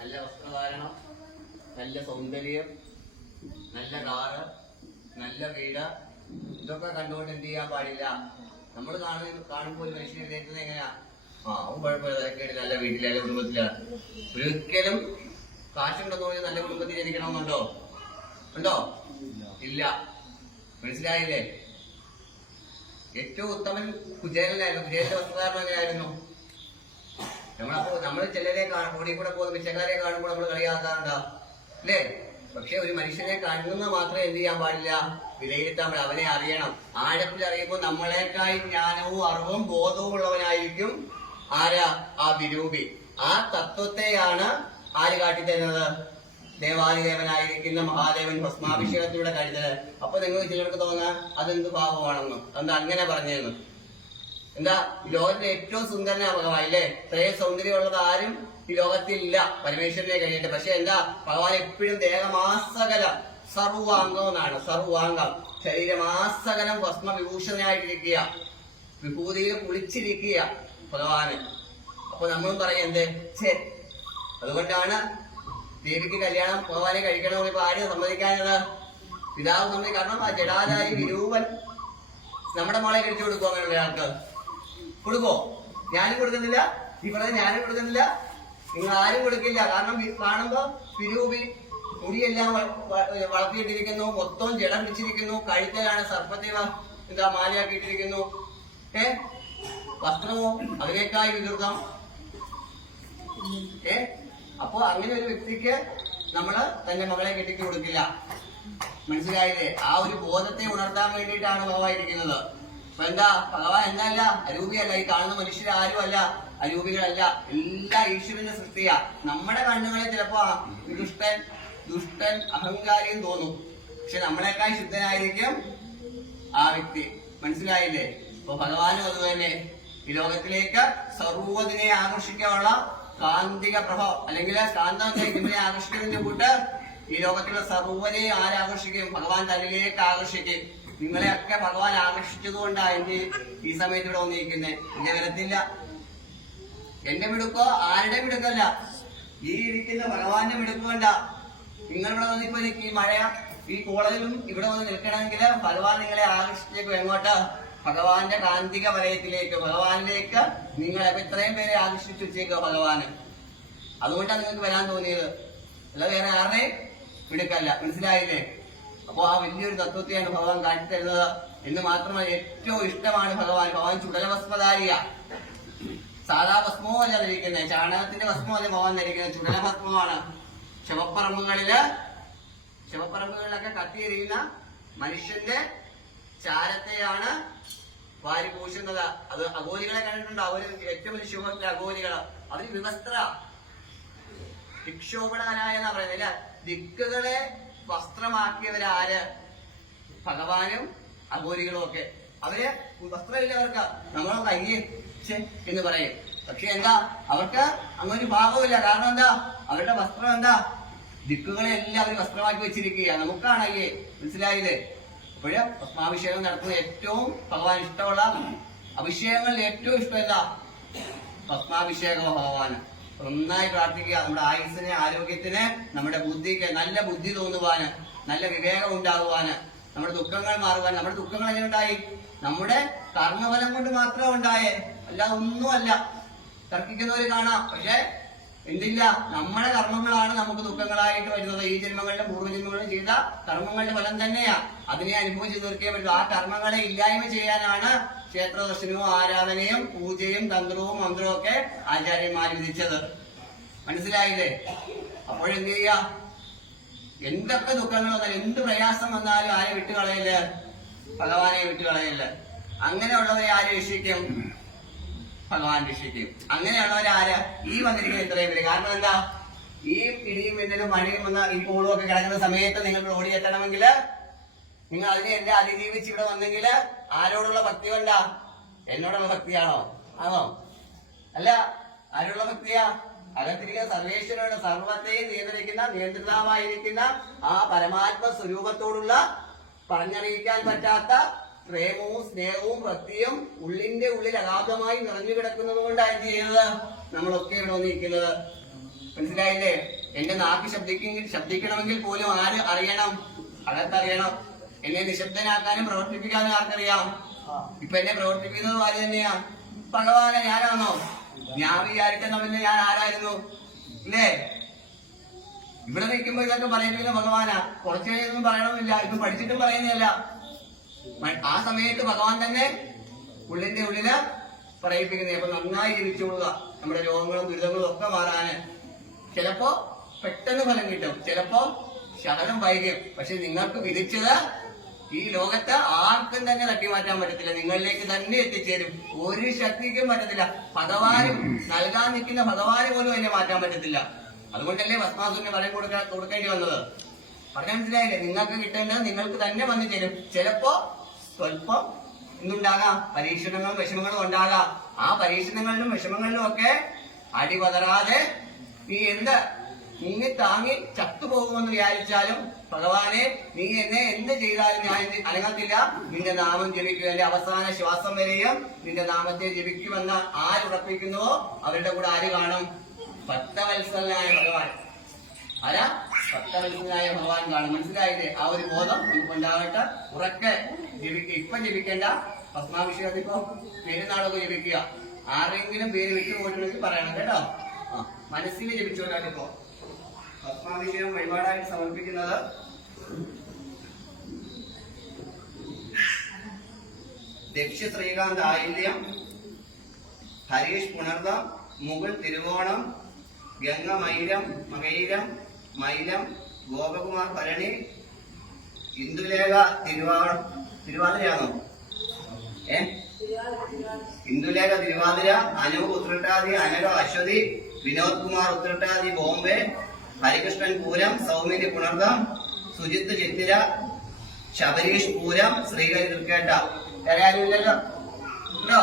നല്ല വസ്ത്രധാരണം, നല്ല സൗന്ദര്യം, നല്ല കാറ്, നല്ല വീട്, ഇതൊക്കെ കണ്ടുകൊണ്ട് എന്ത് ചെയ്യാൻ പാടില്ല. നമ്മൾ കാണുമ്പോൾ ഒരു മനുഷ്യനെ വിലയിരുത്തുന്നത് എങ്ങനെയാ? അവൻ കുഴപ്പമില്ല, തിരക്കേട്, നല്ല വീട്ടിലെ നല്ല കുടുംബത്തിലാണ്. ഒരിക്കലും കാശുണ്ടെന്ന് പറഞ്ഞാൽ നല്ല കുടുംബത്തിൽ ജനിക്കണമെന്നുണ്ടോ? ഉണ്ടോ? ഇല്ല. മനസ്സിലായില്ലേ? ഏറ്റവും ഉത്തമൻ കുചേലനായിരുന്നു. കുചേലന്റെ വസ്ത്രധാരണം എങ്ങനെയായിരുന്നു? നമ്മൾ ചിലരെ കൂടി കൂടെ പോകുന്ന പിച്ചക്കാരെ കാണുമ്പോൾ നമ്മൾ കളിയാക്കാറുണ്ടോ? അല്ലേ? പക്ഷെ ഒരു മനുഷ്യനെ കാണുന്ന മാത്രമേ എന്ത് ചെയ്യാൻ പാടില്ല, വിലയിരുത്താൻ പാടില്ല. അവനെ അറിയണം. ആഴത്തിൽ അറിയുമ്പോൾ നമ്മളെക്കായി ജ്ഞാനവും അറിവും ബോധവും ഉള്ളവനായിരിക്കും ആരാ? ആ വിരൂപി. ആ തത്വത്തെയാണ് ആര് കാട്ടിത്തരുന്നത്? ദേവാദിദേവനായിരിക്കുന്ന മഹാദേവൻ ഭസ്മാഭിഷേകത്തിലൂടെ കാട്ടിത്തരുന്നത്. അപ്പൊ നിങ്ങൾ ചിലർക്ക് തോന്നാ അതെന്ത് ഭാവമാണെന്ന്. എന്താ അങ്ങനെ പറഞ്ഞതെന്ന്? എന്താ, ലോകത്തിലെ ഏറ്റവും സുന്ദരനാ ഭഗവാൻ അല്ലേ? ഇത്രയും സൗന്ദര്യമുള്ളത് ആരും ഈ ലോകത്തിൽ ഇല്ല, പരമേശ്വരനെ കഴിഞ്ഞിട്ട്. പക്ഷെ എന്താ, ഭഗവാൻ എപ്പോഴും ദേഹമാസകലം സർവാംഗം എന്നാണ്. സർവാംഗം, ശരീരമാസകലം ഭസ്മവിഭൂഷണനായിട്ടിരിക്കുക, വിഭൂതിയിൽ കുളിച്ചിരിക്കുക ഭഗവാന്. അപ്പൊ നമ്മളും പറയും എന്ത്? അതുകൊണ്ടാണ് ദേവിക്ക് കല്യാണം ഭഗവാനെ കഴിക്കണമെന്ന് ഇപ്പൊ ആരും സമ്മതിക്കാനത്? പിതാവ് സമ്മതി. കാരണം ആ ജടാലായി വിരൂപൻ നമ്മുടെ മോളെ കഴിച്ചു കൊടുക്കും. അങ്ങനെയുള്ള ആൾക്ക് കൊടുക്കോ? ഞാനും കൊടുക്കുന്നില്ല, ഈ പറഞ്ഞ ഞാനും കൊടുക്കുന്നില്ല, നിങ്ങൾ ആരും കൊടുക്കില്ല. കാരണം കാണുമ്പോ വിരൂപി, മുടിയെല്ലാം വളർത്തിയിട്ടിരിക്കുന്നു, മൊത്തം ജട പിടിച്ചിരിക്കുന്നു, കഴുത്തലാണ് സർപ്പത്തെ എന്താ മാലയാക്കിയിട്ടിരിക്കുന്നു. വസ്ത്രമോ അതിനേക്കായി വികൃതം. അപ്പൊ അങ്ങനെ ഒരു വ്യക്തിക്ക് നമ്മള് തന്റെ മകളെ കെട്ടിക്ക് കൊടുക്കില്ല. മനസ്സിലായില്ലേ? ആ ഒരു ബോധത്തെ ഉണർത്താൻ വേണ്ടിയിട്ടാണ് ഭഗവാൻ ഇരിക്കുന്നത്. അപ്പൊ എന്താ, ഭഗവാൻ എന്നല്ല, അരൂപിയല്ല. ഈ കാണുന്ന മനുഷ്യരാരും അല്ല, അരൂപികളല്ല, എല്ലാ ഈശ്വരന്റെ സൃഷ്ടിയാ. നമ്മുടെ കണ്ണുകളെ ചിലപ്പോ ദുഷ്ടൻ അഹങ്കാരിയും തോന്നും. പക്ഷെ നമ്മളെക്കാൾ ശുദ്ധനായിരിക്കും ആ വ്യക്തി. മനസ്സിലായില്ലേ? അപ്പൊ ഭഗവാനും അതുതന്നെ ഈ ലോകത്തിലേക്ക് സർവ്വതിനെ ആകർഷിക്കാനുള്ള കാന്തിക പ്രഭ അല്ലെങ്കിൽ കാന്തനെ ആകർഷിക്കുന്നതിന്റെ കൂട്ട് ഈ ലോകത്തിലുള്ള സർവ്വനെ ആരാകർഷിക്കും? ഭഗവാൻ തന്നിലേക്ക് ആകർഷിക്കും. നിങ്ങളെയൊക്കെ ഭഗവാൻ ആകർഷിച്ചതുകൊണ്ടാണ് എന്റെ ഈ സമയത്ത് ഇവിടെ വന്നിരിക്കുന്നത്. എന്റെ വരത്തില്ല, എന്റെ മിടുക്കോ ആരുടെ മിടുക്കല്ല, ഈ ഇരിക്കുന്ന ഭഗവാന്റെ മിടുക്കുകൊണ്ട. നിങ്ങൾ ഇവിടെ വന്നിപ്പോ എനിക്ക് ഈ മഴ ഈ കോളേജിലും ഇവിടെ വന്ന് നിൽക്കണമെങ്കിൽ ഭഗവാൻ നിങ്ങളെ ആകർഷിച്ചേക്കും. എങ്ങോട്ട്? ഭഗവാന്റെ കാന്തിക വലയത്തിലേക്ക്, ഭഗവാനിലേക്ക്. നിങ്ങളെ ഇത്രയും പേരെ ആകർഷിച്ചു വെച്ചേക്കുക ഭഗവാന്. അതുകൊണ്ടാണ് നിങ്ങൾക്ക് വരാൻ തോന്നിയത്, അല്ല വേറെ ആരുടെയും മിടുക്കല്ല. മനസ്സിലായില്ലേ? അപ്പൊ ആ വലിയൊരു തത്വത്തെയാണ് ഭഗവാൻ കാട്ടിത്തരുന്നത് എന്ന് മാത്രമല്ല, ഏറ്റവും ഇഷ്ടമാണ് ഭഗവാൻ ചുടല ഭസ്മധാരിയ. സാധാ ഭസ്മോ അല്ല ധരിക്കുന്നത്, ചാണകത്തിന്റെ ഭസ്മോ അല്ല ഭഗവാൻ ധരിക്കുന്നത്, ചുടല ഭസ്മമാണ്. ശവപ്പറമ്പുകളിലൊക്കെ കത്തിയിരിക്കുന്ന മനുഷ്യന്റെ ചാരത്തെയാണ് വാരി പൂശുന്നത്. അത് അഘോരികളെ കണ്ടിട്ടുണ്ടോ? അവര് ഏറ്റവും വലിയ ശുഭത്തിലെ അഘോരികള്. അവര് വിവസ്ത്ര വിക്ഷോഭണകനായ എന്നാ പറയുന്നത്. ദിക്കുകളെ വസ്ത്രമാക്കിയവരാര്? ഭഗവാനും അഘോരികളും ഒക്കെ. അവര് വസ്ത്രമില്ല അവർക്ക്, നമ്മൾ കയ്യേ എന്ന് പറയും. പക്ഷെ എന്താ, അവർക്ക് അങ്ങനൊരു ഭാഗമില്ല. കാരണം എന്താ, അവരുടെ വസ്ത്രം എന്താ, ദിക്കുകളെ എല്ലാം അവർ വസ്ത്രമാക്കി വെച്ചിരിക്കുക. നമുക്കാണ് അയ്യേ. മനസ്സിലായില്ലേ? അപ്പോഴ് ഭസ്മാഭിഷേകം നടത്തുന്ന ഏറ്റവും ഭഗവാൻ ഇഷ്ടമുള്ള അഭിഷേകങ്ങളിൽ ഏറ്റവും ഇഷ്ടം എന്താ? ഭസ്മാഭിഷേകം ഭഗവാന്. നന്നായി പ്രാർത്ഥിക്കുക. നമ്മുടെ ആയുസ്സിന്, ആരോഗ്യത്തിന്, നമ്മുടെ ബുദ്ധിക്ക് നല്ല ബുദ്ധി തോന്നുവാന്, നല്ല വിവേകം ഉണ്ടാകുവാന്, നമ്മുടെ ദുഃഖങ്ങൾ മാറുവാൻ. നമ്മുടെ ദുഃഖങ്ങൾ എങ്ങനെ ഉണ്ടായി? നമ്മുടെ കർമ്മഫലം കൊണ്ട് മാത്രം ഉണ്ടായേ, അല്ലാതെ ഒന്നുമല്ല. തർക്കിക്കുന്നവര് കാണാം. പക്ഷെ എന്തില്ല, നമ്മുടെ കർമ്മങ്ങളാണ് നമുക്ക് ദുഃഖങ്ങളായിട്ട് വരുന്നത്. ഈ ജന്മങ്ങളിലും പൂർവ്വജന്മങ്ങളിലും ചെയ്ത കർമ്മങ്ങളുടെ ഫലം തന്നെയാ. അതിനെ അനുഭവിച്ച് തീർക്കേ പറ്റും. ആ കർമ്മങ്ങളെ ഇല്ലായ്മ ചെയ്യാനാണ് ക്ഷേത്ര ദർശനവും ആരാധനയും പൂജയും തന്ത്രവും മന്ത്രവും ഒക്കെ ആചാര്യന്മാർ വിധിച്ചത്. മനസ്സിലായില്ലേ? അപ്പോഴെന്ത് ചെയ്യാ, എന്തൊക്കെ ദുഃഖങ്ങൾ വന്നാലും എന്ത് പ്രയാസം വന്നാലും ആരെ വിട്ടുകളയില്ല? ഭഗവാനെ വിട്ടുകളയില്ല. അങ്ങനെയുള്ളവരെ ആര് രക്ഷിക്കും? ഭഗവാൻ രക്ഷിക്കും. അങ്ങനെയുള്ളവരാര്? ഈ വന്നിരിക്കുന്ന ഇത്രയും പേര്. കാരണം എന്താ, ഈ ഇടിയും മിന്നലും മഴയും വന്ന ഈ പൂളും ഒക്കെ കിടക്കുന്ന സമയത്ത് നിങ്ങൾ ഓടിയെത്തണമെങ്കിൽ, നിങ്ങൾ അതിനെ എല്ലാം അതിജീവിച്ച് ഇവിടെ വന്നെങ്കിൽ ആരോടുള്ള ഭക്തി കൊണ്ടാ? എന്നോടുള്ള ഭക്തിയാണോ? ആണോ? അല്ല, ആരോടുള്ള ഭക്തിയാ? അകത്തിരിക്കുന്ന സർവേശ്വരനോട്, സർവത്തെയും നിയന്ത്രിക്കുന്ന നിയന്ത്രിതാവായിരിക്കുന്ന ആ പരമാത്മ സ്വരൂപത്തോടുള്ള പറഞ്ഞറിയിക്കാൻ പറ്റാത്ത പ്രേമവും സ്നേഹവും ഭക്തിയും ഉള്ളിന്റെ ഉള്ളിൽ അഗാധമായി നിറഞ്ഞു കിടക്കുന്നത് കൊണ്ടാണ് എന്ത് ചെയ്യുന്നത്? നമ്മളൊക്കെ ഇവിടെ വന്നിരിക്കുന്നത്. മനസ്സിലായില്ലേ? എന്റെ നാക്ക് ശബ്ദിക്കണമെങ്കിൽ പോലും ആര് അറിയണം? അകത്തറിയണം. എന്നെ നിശബ്ദനാക്കാനും പ്രവർത്തിപ്പിക്കാനും ആർക്കറിയാം? ഇപ്പൊ എന്നെ പ്രവർത്തിപ്പിക്കുന്നത് ആര് തന്നെയാ? ഭഗവാനെ. ഞാനാണോ? ഞാൻ വിചാരിക്കുന്ന പിന്നെ ഞാൻ ആരായിരുന്നു? ഇല്ലേ? ഇവിടെ നിൽക്കുമ്പോ ഇതൊക്കെ പറയുന്നത് ഭഗവാനാ. കുറച്ചു കഴിഞ്ഞൊന്നും പറയണമെന്നില്ല. ഇത് പഠിച്ചിട്ടും പറയുന്നതല്ല. ആ സമയത്ത് ഭഗവാൻ തന്നെ ഉള്ളിന്റെ ഉള്ളില് പറയിപ്പിക്കുന്നത്. അപ്പൊ നന്നായി ജീവിച്ചുകൊള്ളുക. നമ്മുടെ രോഗങ്ങളും ദുരിതങ്ങളും ഒക്കെ മാറാന്. ചിലപ്പോ പെട്ടെന്ന് ഫലം കിട്ടും, ചിലപ്പോ ശകലം വൈകും. പക്ഷെ നിങ്ങൾക്ക് വിധിച്ചത് ഈ ലോകത്ത് ആർക്കും തന്നെ തട്ടിമാറ്റാൻ പറ്റത്തില്ല. നിങ്ങളിലേക്ക് തന്നെ എത്തിച്ചേരും. ഒരു ശക്തിക്കും പറ്റത്തില്ല. ഭഗവാനും നൽകാൻ നിൽക്കുന്ന ഭഗവാന് പോലും എന്നെ മാറ്റാൻ പറ്റത്തില്ല. അതുകൊണ്ടല്ലേ ഭസ്മാസുരന് വരം കൊടുക്കേണ്ടി വന്നത്. പറഞ്ഞാൽ മനസ്സിലായില്ലേ? നിങ്ങൾക്ക് കിട്ടേണ്ടത് നിങ്ങൾക്ക് തന്നെ വന്നു ചേരും. ചിലപ്പോ സ്വല്പം ഇന്നുണ്ടാകാം, പരീക്ഷണങ്ങളും വിഷമങ്ങളും ഉണ്ടാകാം. ആ പരീക്ഷണങ്ങളിലും വിഷമങ്ങളിലും ഒക്കെ അടിപതറാതെ നീ നീ താങ്ങി ചത്തുപോകുമെന്ന് വിചാരിച്ചാലും ഭഗവാനെ, നീ എന്നെ എന്ത് ചെയ്താലും ഞാൻ അനങ്ങത്തില്ല. നിന്റെ നാമം ജപിക്കുക. എന്റെ അവസാന ശ്വാസം വരെയും നിന്റെ നാമത്തെ ജപിക്കുമെന്ന് ആരുറപ്പിക്കുന്നുവോ അവരുടെ കൂടെ ആര് കാണും? ഭക്തവത്സലനായ ഭഗവാൻ. ആരാ? ഭക്തവത്സലനായ ഭഗവാൻ കാണും. മനസ്സിലായില്ലേ? ആ ഒരു ബോധം നിങ്ങൾക്ക് ഉണ്ടാകട്ടെ. ഉറക്കെ ജപിക്കുക. ഇപ്പൊ ജപിക്കേണ്ട. ഭസ്മാഭിഷേകത്തിപ്പോ പെരുന്നാളൊക്കെ ജപിക്കുക. ആരെങ്കിലും പേര് വിട്ടുപോയിട്ടുണ്ടെങ്കിൽ പറയണം കേട്ടോ. മനസ്സിൽ ജപിച്ചോട്ടാണിപ്പോ ഭസ്മാഭിഷേകം വഴിപാടായിട്ട് സമർപ്പിക്കുന്നത്. ദക്ഷ ശ്രീകാന്ത് ആയില്യം, ഹരീഷ് പുണർദം, മുകുൾ തിരുവോണം, ഗംഗ മൈലം മകൈലം മൈലം, ഗോപകുമാർ ഭരണി, ഇന്ദുലേഖ തിരുവാതിരയാണോ? ഇന്ദുലേഖ തിരുവാതിര, അനൂപ് ഉത്രട്ടാതി, അനഘ അശ്വതി, വിനോദ് കുമാർ ഉത്രട്ടാതി ബോംബെ, ഹരികൃഷ്ണൻ പൂരം, സൗമിനി പുണർദം, സുജിത്ത് ചിത്തിര, ശബരീഷ് പൂരം, ശ്രീകരി തൃക്കേട്ട. വേറെ ആരും ഇല്ലല്ലോ? ഉണ്ടോ?